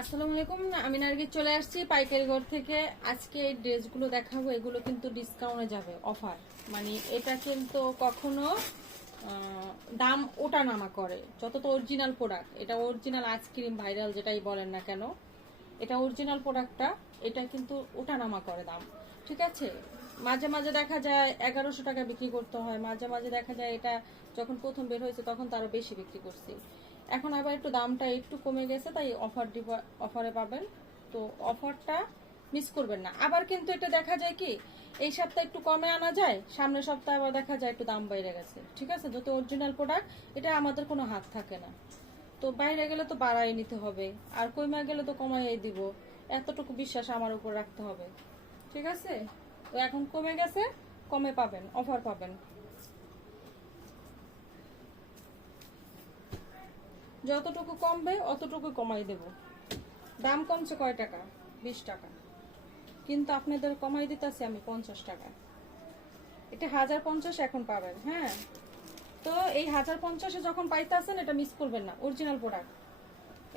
আসসালামু আলাইকুম, আমি নার্গিস চলে আসছি পাইকারি ঘর থেকে। আজকে এই ড্রেসগুলো দেখাবো, এগুলো কিন্তু ডিসকাউন্টে যাবে, অফার। মানে এটা কিন্তু কখনো দাম ওঠা নামা করে। যত তো অরিজিনাল প্রোডাক্ট, এটা অরিজিনাল আইসক্রিম ভাইরাল যেটাই বলেন না কেন, এটা অরিজিনাল প্রোডাক্টটা, এটা কিন্তু ওঠা নামা করে দাম। ঠিক আছে, মাঝে মাঝে দেখা যায় 1100 টাকা বিক্রি করতে হয়, মাঝে মাঝে দেখা যায় এটা যখন প্রথম বের হয়েছে তখন তারও বেশি বিক্রি করছি। এখন আবার একটু দামটা একটু কমে গেছে, তাই অফারে পাবেন। তো অফারটা মিস করবেন না। আবার কিন্তু এটা দেখা যায় কি, এই সপ্তাহে একটু কমে আনা যায়, সামনের সপ্তাহে আবার দেখা যায় একটু দাম বেড়ে গেছে। ঠিক আছে, যত অরিজিনাল প্রোডাক্ট, এটা আমাদের কোনো হাত থাকে না। তো বাইরে গেলে তো বাড়াই নিতে হবে, আর কমে গেলে তো কমাই দিব। এতটুকু বিশ্বাস আমার উপর রাখতে হবে। ঠিক আছে, তো এখন কমে গেছে, কমে পাবেন, অফার পাবেন। যতটুকু কমবে অতটুকু কমাই দেব। দাম কমছে কয় টাকা? 20 টাকা, কিন্তু আপনাদের কমাই দিতেছি আমি 50 টাকা। এটা 1050 এখন পাবেন। হ্যাঁ, তো এই 1050-এ যখন পাইতেছেন, এটা মিস করবেন না, অরিজিনাল প্রোডাক্ট।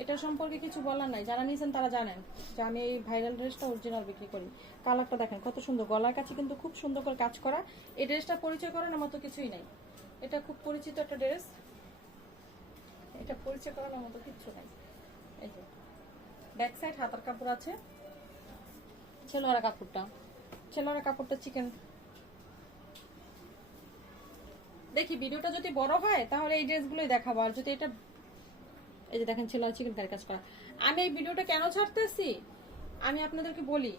এটা সম্পর্কে কিছু বলার নাই, যারা নিয়েছেন তারা জানেন যে আমি এই ভাইরাল ড্রেসটা অরিজিনাল বিক্রি করি। কালারটা দেখেন কত সুন্দর, গলার কাছে কিন্তু খুব সুন্দর করে কাজ করা। এই ড্রেসটা পরিচয় করানোর মতো কিছুই নাই, এটা খুব পরিচিত একটা ড্রেস, এটা পরিচয় করানোর মতো কিচ্ছু নাই। এই যে ব্যাক সাইড হাতার কাপড় আছে, ছেলোয়ারা কাপড়টা, ছেলোয়ারা কাপড়টা চিকেন। দেখি ভিডিওটা যদি বড় হয় তাহলে এই ড্রেসগুলোই দেখাবো, আর যদি এটা, এই যে দেখেন ছেলোয়ার চিকেন কারি কাজ করা। আমি এই ভিডিওটা কেন ছাড়তেছি আমি আপনাদেরকে বলি।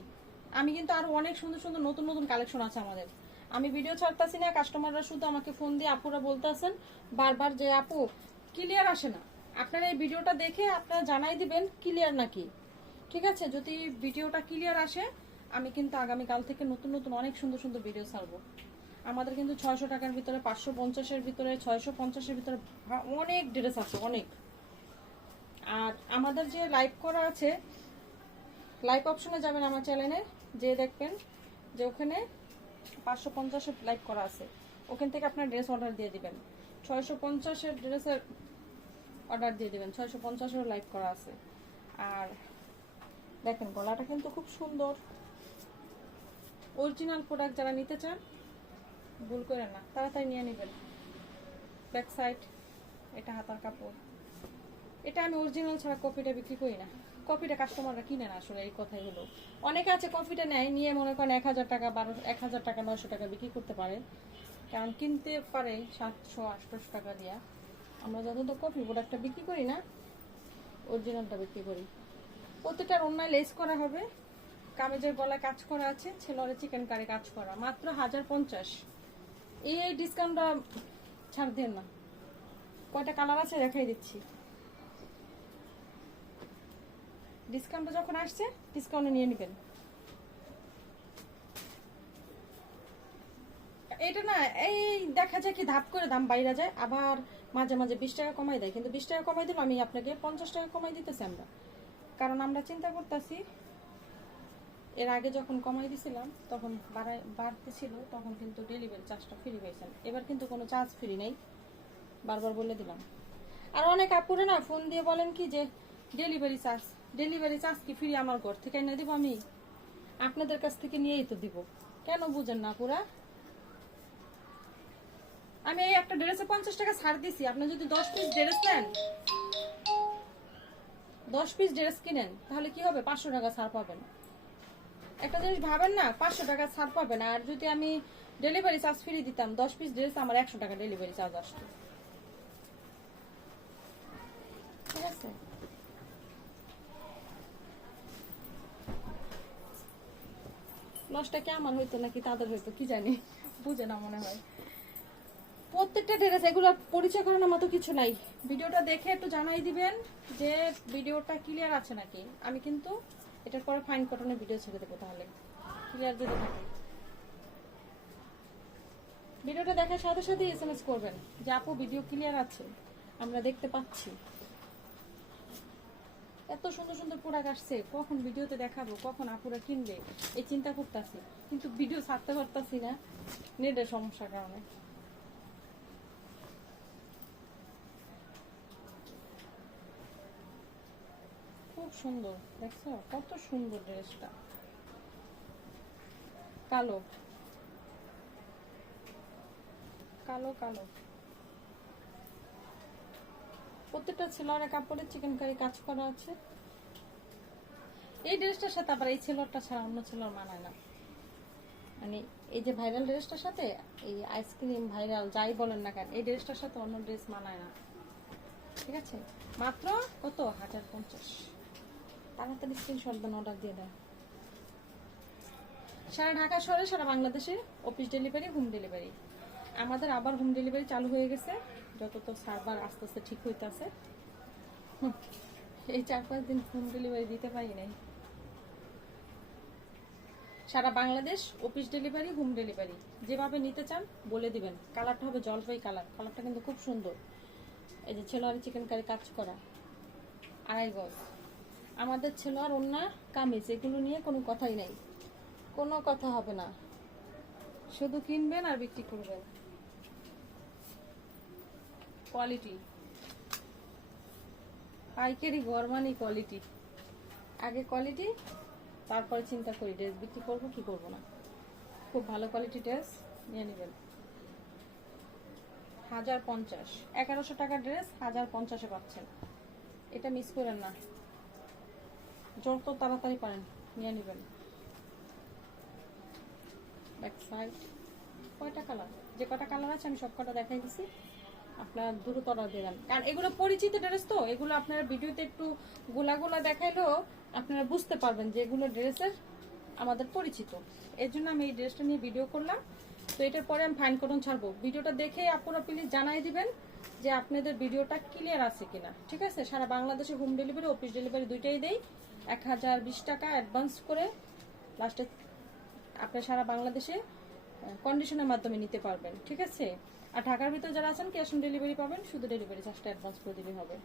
আমি কিন্তু আরো অনেক সুন্দর সুন্দর নতুন নতুন কালেকশন আছে আমাদের। আমি ভিডিও ছাড়তেছি না, কাস্টমাররা শুধু আমাকে ফোন দিয়ে আপুরা বলতেছেন বারবার যে আপু ক্লিয়ার আসে না। আপনারা এই ভিডিওটা দেখে আপনারা জানাই দিবেন ক্লিয়ার নাকি। ঠিক আছে, যদি ভিডিওটা ক্লিয়ার আসে আমি কিন্তু আগামীকাল থেকে নতুন নতুন অনেক সুন্দর সুন্দর ভিডিও ছাড়বো। আমাদের কিন্তু 600 টাকার ভিতরে, 550-এর ভিতরে, 650-এর ভিতরে অনেক ড্রেস আছে, অনেক। আর আমাদের যে লাইভ করা আছে, লাইভ অপশনে যাবেন আমার চ্যানেলে, যে দেখবেন যে ওখানে 550-এর লাইভ করা আছে, ওখান থেকে আপনার ড্রেস অর্ডার দিয়ে দিবেন। 650-এর ড্রেসের অর্ডার দিয়ে দিবেন, 650-এর লাইভ করা আছে। আর দেখেন গলাটা কিন্তু খুব সুন্দর, অরিজিনাল প্রোডাক্ট। যারা নিতে চান ভুল করে না, তাড়াতাড়ি নিয়ে নেবেন। ব্যাক সাইড, এটা হাতার কাপড়। এটা আমি অরিজিনাল ছাড়া কপিটা বিক্রি করি না, কপিটা কাস্টমাররা কিনে না, আসলে এই কথাই হলো। অনেকে আছে কপিটা নেয়, নিয়ে মনে করেন 1000 টাকা, 1000 টাকা, 900 টাকা বিক্রি করতে পারে, কারণ কিনতে পারে 700-800 টাকা দিয়া। আমরা যত তো কপি প্রোডাক্টটা বিক্রি করি না, অরিজিনালটা বিক্রি করি। প্রত্যেকটার অন্যায় লেস করা হবে, কামিজের গলায় কাজ করা আছে, ছেলের চিকেন কারি কাজ করা, মাত্র 1050। এই ডিসকাউন্টটা ছাড় দেন না। কয়টা কালার আছে দেখাই দিচ্ছি। ডিসকাউন্টটা যখন আসছে ডিসকাউন্টে নিয়ে নেবেন। এটা না, এই দেখা যায় কি ধাপ করে দাম বাইরে যায়, আবার মাঝে মাঝে 20 টাকা কমাই দেয়, কিন্তু 20 টাকা কমাই দিল আমি আপনাকে 50 টাকা কমাই দিতেছি আমরা, কারণ আমরা চিন্তা করতেছি এর আগে যখন কমাই দিছিলাম তখন বাড়তেছিল, তখন কিন্তু ডেলিভারি চার্জটা ফ্রি পাইছেন, এবার কিন্তু কোনো চার্জ ফ্রি নেই, বারবার বলে দিলাম। আর অনেক আপুরে না ফোন দিয়ে বলেন কি যে ডেলিভারি চার্জ কি ফ্রি? আমার ঘর থেকে এনে দিব আমি? আপনাদের কাছ থেকে নিয়েই তো দিব, কেন বুঝেন না পুরা? আমি এই একটা ড্রেসে 50 টাকা ছাড় দিছি, আপনি যদি 10 পিস ড্রেস নেন, 10 পিস ড্রেস কিনেন, তাহলে কি হবে? 500 টাকা ছাড় পাবেন। একটা জিনিস ভাবেন না, 500 টাকা ছাড় পাবেন, আর যদি আমি ডেলিভারি চার্জ ফ্রি দিতাম, 10 পিস ড্রেস আমার 100 টাকা ডেলিভারি চার্জ আসতো। ঠিক আছে, লসটা কি আমার হইতো নাকি তাদের হইতো কি জানি, বুঝে না মনে হয়। প্রত্যেকটা ড্রেস এগুলো পরিচয় করানোর মতো কিছু নাই। ভিডিওটা দেখে একটু জানাই দিবেন যে ভিডিওটা ক্লিয়ার আছে নাকি। আমি কিন্তু এটার পরে ফাইন কটনের ভিডিও ছেড়ে দেবো, তাহলে ক্লিয়ার যদি থাকে। ভিডিওটা দেখার সাথে সাথে SMS করবেন যে আপু ভিডিও ক্লিয়ার আছে, আমরা দেখতে পাচ্ছি। এত সুন্দর সুন্দর প্রোডাক্ট আসছে, কখন ভিডিওতে দেখাবো, কখন আপুরা কিনবে, এই চিন্তা করতেছি, কিন্তু ভিডিও ছাড়তে পারতাছি না নেটের সমস্যার কারণে। খুব খুব সুন্দর, দেখছো কত সুন্দর ড্রেসটা, কালো কালো কালো, প্রত্যেকটা ছেলের কাপড়ে চিকেন কারি কাজ করা আছে। এই ড্রেসটার সাথে আবার এই ছেলেরটা ছাড়া অন্য ছেলের মানায় না, মানে এই যে ভাইরাল ড্রেসটার সাথে এই আইসক্রিম ভাইরাল যাই বলেন না কেন, এই ড্রেসটার সাথে অন্য ড্রেস মানায় না। ঠিক আছে, মাত্র কত 1050। তাড়াতাড়ি স্ক্রিনশট দেন, অর্ডার দিয়ে দেন। সারা ঢাকা শহরে, সারা বাংলাদেশে অফিস ডেলিভারি, হোম ডেলিভারি। আমাদের আবার হোম ডেলিভারি চালু হয়ে গেছে, যত তো সার্ভার আস্তে আস্তে ঠিক হইতেছে। এই 4-5 দিন হোম ডেলিভারি দিতে পারি নাই। সারা Bangladesh office delivery, home delivery, যেভাবে নিতে চান বলে দিবেন। কালারটা হবে জলপাই কালার, কালারটা কিন্তু খুব সুন্দর। এই যে ছেলোয়ারি চিকেন কারি কাজ করা, 2.5 গজ। আমাদের ছেলোয়ার ওন্না কামিজ এগুলো নিয়ে কোনো কথাই নাই, কোনো কথা হবে না, শুধু কিনবেন আর বিক্রি করবেন। কোয়ালিটি পাইকারি গরমানি কোয়ালিটি, আগে কোয়ালিটি তারপরে চিন্তা করি ড্রেস বিক্রি করবো কি করবো না। খুব ভালো কোয়ালিটি ড্রেস নিয়ে নেবেন। 1050, 1100 টাকা ড্রেস 1050-এ পাচ্ছেন, এটা মিস করেন না। যত তাড়াতাড়ি পারেন নিয়ে নেবেন। ব্যাক সাইড কয়টা কালার, যে কটা কালার আছে আমি সব কটা দেখাই দিছি, আপনার দ্রুত অর্ডার দিয়ে দেন। কারণ এগুলো পরিচিত ড্রেস তো, এগুলো আপনারা ভিডিওতে একটু গোলা গোলা দেখাইলেও আপনারা বুঝতে পারবেন যে এগুলো ড্রেসের আমাদের পরিচিত। এর জন্য আমি এই ড্রেসটা নিয়ে ভিডিও করলাম। তো এটার পরে আমি ফাইন করুন ছাড়বো, ভিডিওটা দেখে আপনারা প্লিজ জানাই দিবেন যে আপনাদের ভিডিওটা ক্লিয়ার আছে কিনা। ঠিক আছে, সারা বাংলাদেশে হোম ডেলিভারি, অফিস ডেলিভারি দুইটাই দেই। 1020 টাকা অ্যাডভান্স করে লাস্টে আপনি সারা বাংলাদেশে কন্ডিশনের মাধ্যমে নিতে পারবেন। ঠিক আছে, আর ঢাকার ভিতরে যারা আছেন ক্যাশ অন ডেলিভারি পাবেন, শুধু ডেলিভারি চার্জটা অ্যাডভান্স করে দিলে হবে।